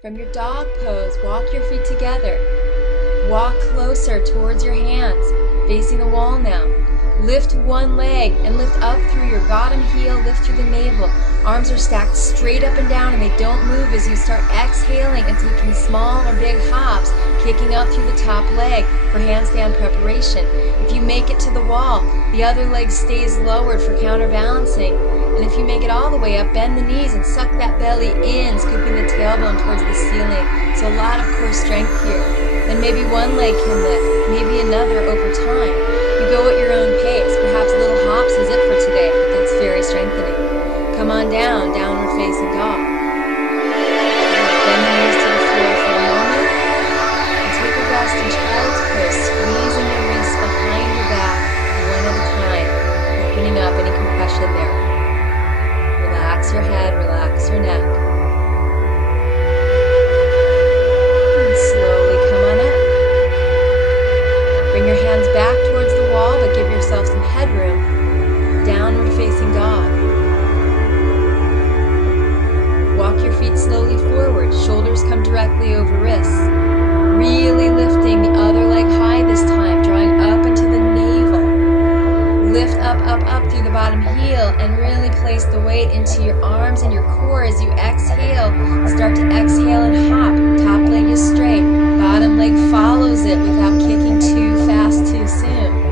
From your dog pose, walk your feet together. Walk closer towards your hands, facing the wall now. Lift one leg and lift up through your bottom heel, lift through the navel. Arms are stacked straight up and down and they don't move as you start exhaling and taking small or big hops, kicking up through the top leg for handstand preparation. If you make it to the wall, the other leg stays lowered for counterbalancing. And if you make it all the way up, bend the knees and suck that belly in, scooping the tailbone towards the ceiling. So a lot of core strength here. Then maybe one leg can lift, maybe another over time. You go at your own pace. Perhaps little hops is it for today, but that's very strengthening. Come on down, downward facing dog. Bend the knees to the floor for a moment. And take a rest in child's pose, squeezing your wrists behind your back, one at a time, opening up any compression there. Relax your head, relax your neck. And slowly come on up. Bring your hands back towards the wall, but give yourself some headroom. Downward facing dog. Walk your feet slowly forward. Shoulders come directly over wrists. Really lifting the other leg high this time, drawing up into the navel. Lift up, up, up through the bottom heel and really place the weight into your arms and your core as you exhale. Start to exhale and hop. Top leg is straight. Bottom leg follows it without kicking too fast too soon.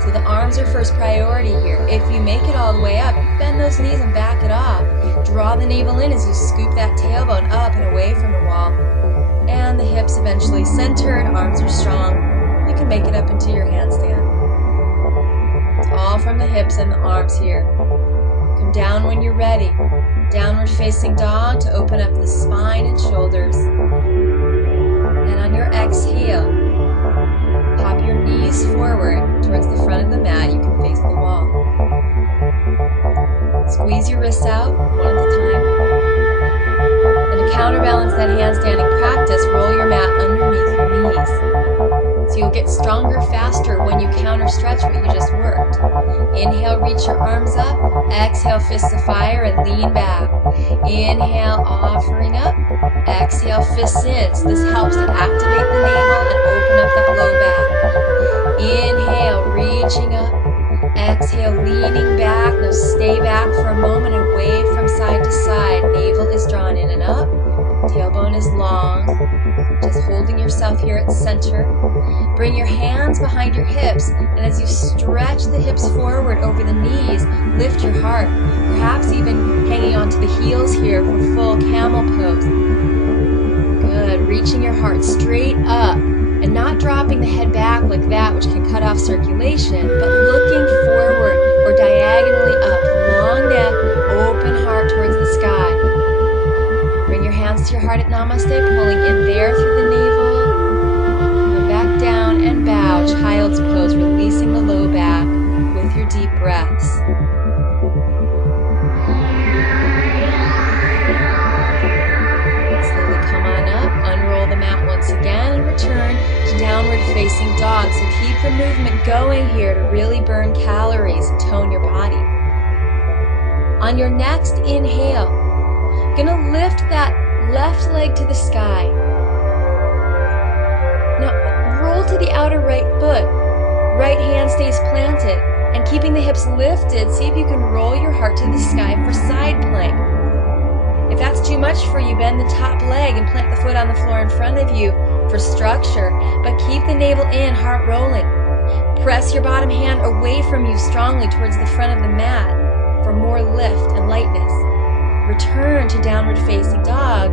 So the arms are first priority here. If you make it all the way up, bend those knees and back it off. Draw the navel in as you scoop that tailbone up and away from the wall. And the hips eventually centered, arms are strong. You can make it up into your handstand. All from the hips and the arms here. Come down when you're ready. Downward facing dog to open up the spine and shoulders. And on your exhale, pop your knees forward towards the front of the mat. You can face the wall. Squeeze your wrists out one at a time. And to counterbalance that handstanding practice, roll your mat underneath your knees. So you'll get stronger faster when you counter stretch what you just worked. Inhale, reach your arms up. Exhale, fists of fire and lean back. Inhale, offering up. Exhale, fists in. So this helps to activate the navel and open up that low back. Inhale, reaching up. Exhale, leaning back. Now stay back for a moment and wave from side to side. Navel is drawn in and up. Tailbone is long. Just holding yourself here at center. Bring your hands behind your hips, and as you stretch the hips forward over the knees, lift your heart. Perhaps even hanging onto the heels here for full camel pose. Good. Reaching your heart straight up and not dropping the head back like that, which can cut off circulation, but looking forward or diagonally up. Long neck, open heart towards the sky. Bring your hands to your heart at Namaste, pulling in there through the navel. Come back down and bow, child's pose, releasing the low back with your deep breaths. Slowly come on up, unroll the mat once again, and return to downward facing dog. So keep the movement going here to really burn calories and tone your body. On your next inhale, gonna lift that left leg to the sky. Now roll to the outer right foot. Right hand stays planted. And keeping the hips lifted, see if you can roll your heart to the sky for side plank. If that's too much for you, bend the top leg and plant the foot on the floor in front of you for structure. But keep the navel in, heart rolling. Press your bottom hand away from you strongly towards the front of the mat for more lift and lightness. Return to downward facing dog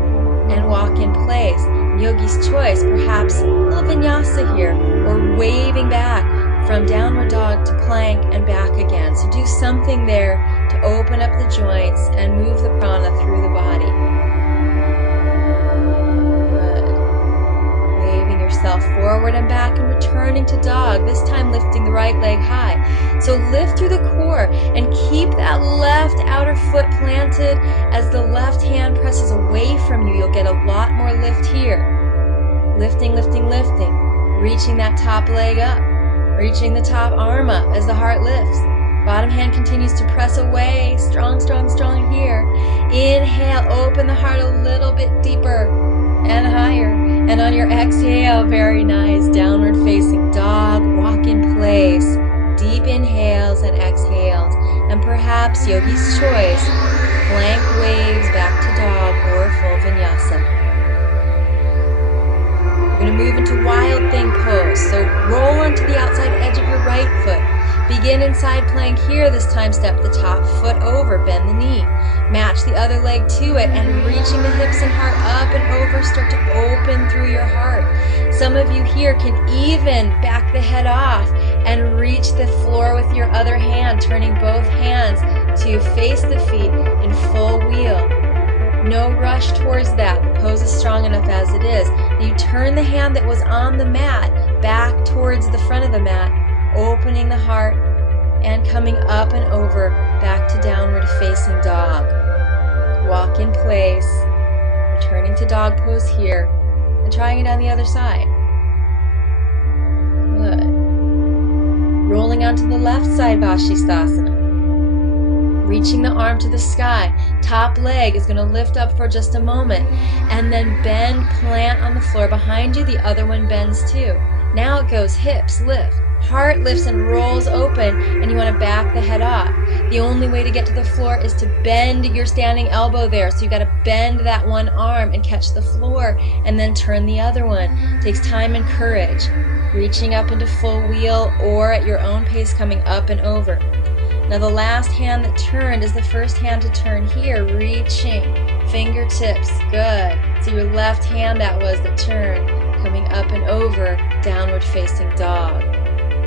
and walk in place. Yogi's choice, perhaps a little vinyasa here, or waving back from downward dog to plank and back again. So do something there to open up the joints and move the prana through the body. Good. Waving yourself forward and back and returning to dog, this time lifting the right leg high. So lift through the core and keep that left outer foot planted. As the left hand presses away from you, you'll get a lot more lift here. Lifting, lifting, lifting. Reaching that top leg up. Reaching the top arm up as the heart lifts. Bottom hand continues to press away. Strong, strong, strong here. Inhale, open the heart a little bit deeper. And on your exhale, very nice, downward facing dog, walk in place, deep inhales and exhales, and perhaps yogi's choice, plank waves back to dog or full vinyasa. We're going to move into wild thing pose, so roll onto the outside edge of your right foot. Begin in side plank here. This time step the top foot over, bend the knee. Match the other leg to it, and reaching the hips and heart up and over, start to open through your heart. Some of you here can even back the head off and reach the floor with your other hand, turning both hands to face the feet in full wheel. No rush towards that. The pose is strong enough as it is. You turn the hand that was on the mat back towards the front of the mat, opening the heart and coming up and over back to downward facing dog. Walk in place, returning to dog pose here, and trying it on the other side. Good. Rolling onto the left side, Vashisthasana. Reaching the arm to the sky. Top leg is going to lift up for just a moment, and then bend, plant on the floor behind you. The other one bends too. Now it goes hips, lift. Heart lifts and rolls open, and you want to back the head off. The only way to get to the floor is to bend your standing elbow there. So you got to bend that one arm and catch the floor, and then turn the other one. It takes time and courage. Reaching up into full wheel, or at your own pace coming up and over. Now the last hand that turned is the first hand to turn here, reaching. Fingertips, good. So your left hand that was that turned, coming up and over, downward facing dog.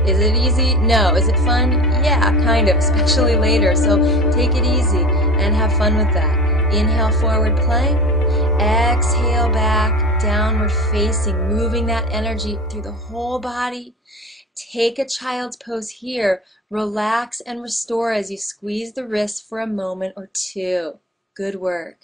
Is it easy? No. Is it fun? Yeah, kind of, especially later. So take it easy and have fun with that. Inhale, forward plank. Exhale back, downward facing, moving that energy through the whole body. Take a child's pose here. Relax and restore as you squeeze the wrists for a moment or two. Good work.